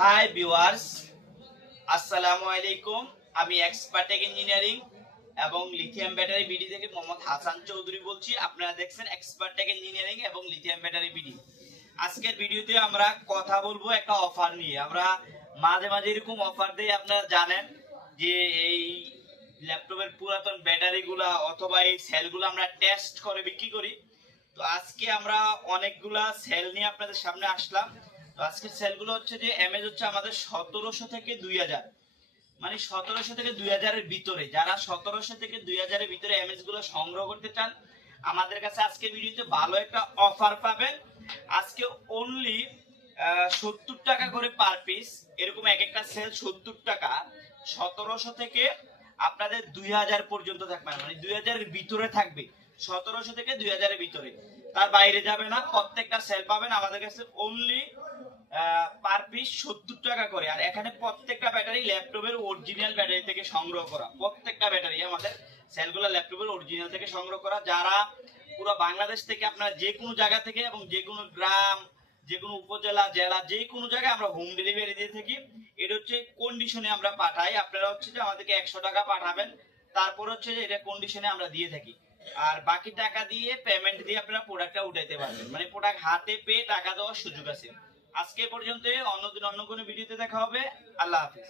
Hi viewers, আসসালামু আলাইকুম। আমি এক্সপার্টেক ইঞ্জিনিয়ারিং এবং লিথিয়াম ব্যাটারি বিডি থেকে মোহাম্মদ হাসান চৌধুরী বলছি। আপনারা দেখছেন এক্সপার্টেক ইঞ্জিনিয়ারিং এবং লিথিয়াম ব্যাটারি বিডি। আজকের ভিডিওতে আমরা কথা বলবো একটা অফার নিয়ে। আমরা মাঝে মাঝে এরকম অফার দেই, আপনারা জানেন যে এই ল্যাপটপের পুরাতন ব্যাটারিগুলা অথবা এই সেলগুলো আমরা টেস্ট করে বিক্রি করি। তো আজকে আমরা অনেকগুলা সেল নিয়ে আপনাদের সামনে আসলাম। তো আজকের সেলগুলো হচ্ছে যে এমএজ হচ্ছে আমাদের 1700 থেকে 2000, মানে 1700 থেকে 2000 এর ভিতরে, যারা 1700 থেকে 2000 এর ভিতরে এমএজ গুলো সংগ্রহ করতে চান আমাদের কাছে আজকে ভিডিওতে ভালো একটা অফার পাবেন। আজকে অনলি 70 টাকা করে পার পিস, এরকম এক একটা সেল 70 টাকা। 1700 থেকে আপনাদের 2000 পর্যন্ত থাকবে, মানে 2000 এর ভিতরে থাকবে। 1700 থেকে 2000 এর ভিতরে, তার বাইরে যাবে না। প্রত্যেকটা সেল পাবেন আমাদের কাছে অনলি পার পিস 70 টাকা করে। আর এখানে প্রত্যেকটা ব্যাটারি ল্যাপটপের অরিজিনাল ব্যাটারি থেকে সংগ্রহ করা। প্রত্যেকটা ব্যাটারি আমাদের সেলগুলো ল্যাপটপের অরিজিনাল থেকে সংগ্রহ করা। যারা পুরো বাংলাদেশ থেকে, আপনারা যে কোনো জায়গা থেকে এবং যে কোনো গ্রাম, যে কোনো উপজেলা, জেলা, যে কোনো জায়গায় আমরা হোম ডেলিভারি দিয়ে থাকি। এটা হচ্ছে কন্ডিশনে আমরা পাঠাই। আপনারা হচ্ছে যে আমাদেরকে 100 টাকা পাঠাবেন, তারপর হচ্ছে যে এটা কন্ডিশনে আমরা দিয়ে থাকি। আর বাকি টাকা দিয়ে পেমেন্ট দিয়ে আপনারা প্রোডাক্টটা উঠাইতে পারবেন, মানে প্রোডাক্ট হাতে পেয়ে টাকা দেওয়ার সুযোগ আছে। আজকে পর্যন্ত, অন্যদিন অন্য কোনো ভিডিওতে দেখা হবে। আল্লাহ হাফিজ।